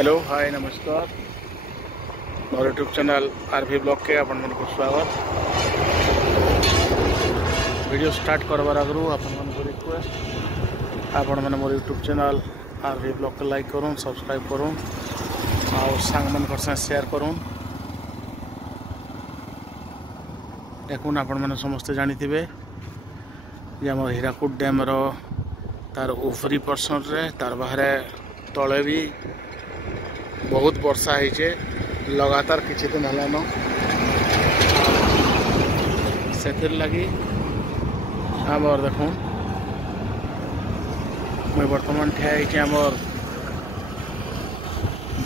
Hello hi नमस्कार मोर YouTube channel RV blog के आपण मन को स्वागत। वीडियो स्टार्ट करवार आगु आपण मन को रिक्वेस्ट आपण मैंने मोर यूट्यूब चैनल आरवी ब्लॉग को लाइक करूँ, सब्सक्राइब करूँ और सांग मन कर शेयर करूँ। देखुन आपण मैंने समस्ते जानिथिबे जे हमर हीराकुद डैम रो तार ऊपरी पर्सन रे तार बाहर तले भी बहुत वर्षा होइछे लगातार किछि दिन हलान सेथिर लगी आमर देखुन मैं वर्तमान ठिया होइछे आमर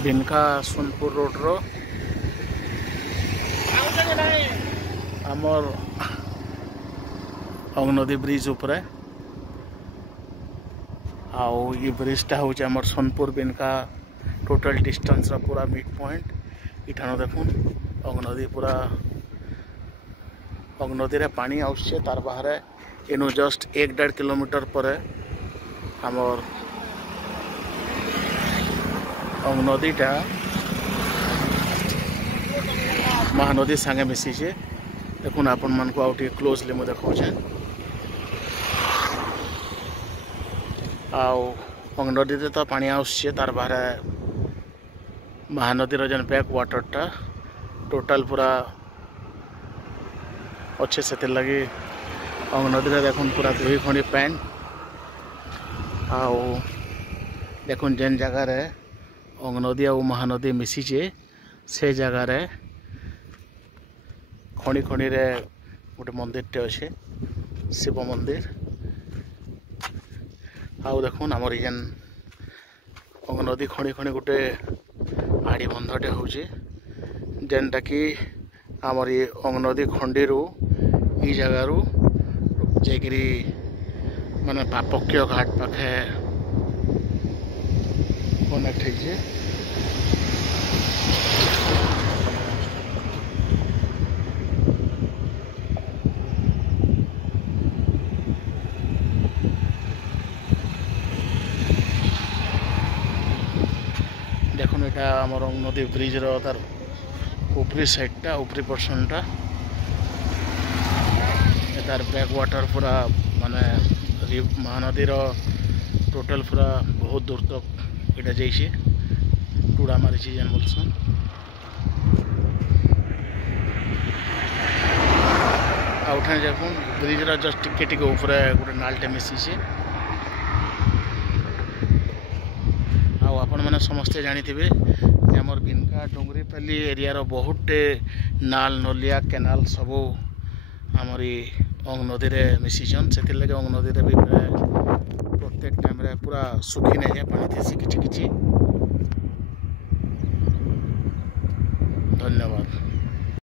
बिनका सोनपुर रोड रो आमर अग्नदी ब्रिज उपरे आउ ये ब्रिजटा हूँ आमर सोनपुर बिनका टोटल डिस्टेंस पूरा मिड पॉइंट इठान देखुन अग्नदी पूरा अग्नदी रे पानी आउछे तार बाहर इनु जस्ट 1-1.5 किलोमीटर पर आमर अग्नदीटा महानदी संगे मिशीचे। देखुन आपण मन को आउट क्लोजली मुझे देखौछे आउ अग्नदी रे तो पानी आउछे तार बाहर महानदी जेन बैक वाटरटा टोटल पूरा अच्छे से लगी अग्नदी रे देखुन पूरा 2 खंडी पैन आउ देखुन जेन जगह रे अग्नदी और महानदी मिशीचे से जगह रे खणी खणी रे गोटे मंदिर टे अच्छे शिव मंदिर आउ देखुन आमर जेन अग्नदी खणी खणी गोटे आड़ी बंधटे हूँ जेनटा कि आमर ये अग्नदी खंडी इ जगार जाकरी माने पापक्य घाट पाखे कनेक्ट है। देखुन एटा आमर अग्नदी ब्रिज रो तार ऊपरी साइडटा ऊपरी पर्सनटा तार बैक वाटर पूरा माने महानदी रो टोटल पूरा बहुत दूर तक इटा जाइए टूड़ा मारी जेन बोलसन आउठाने देखुन ब्रिज रो जस्ट टिके टिके ऊपर गोटे नालटे मिशीचे आपण मैंने समस्ते जानिथिबे जे हमर बिनका डोंगरीपल्ली एरिया रो बहुटे नाल नलिया केनाल सबू हमरी अग्नदी रे मिशीजन से लगे अग्नदी रे भी प्रत्येक टाइम रे पूरा सुखी नहीं है पानी थी किछि किछि। धन्यवाद।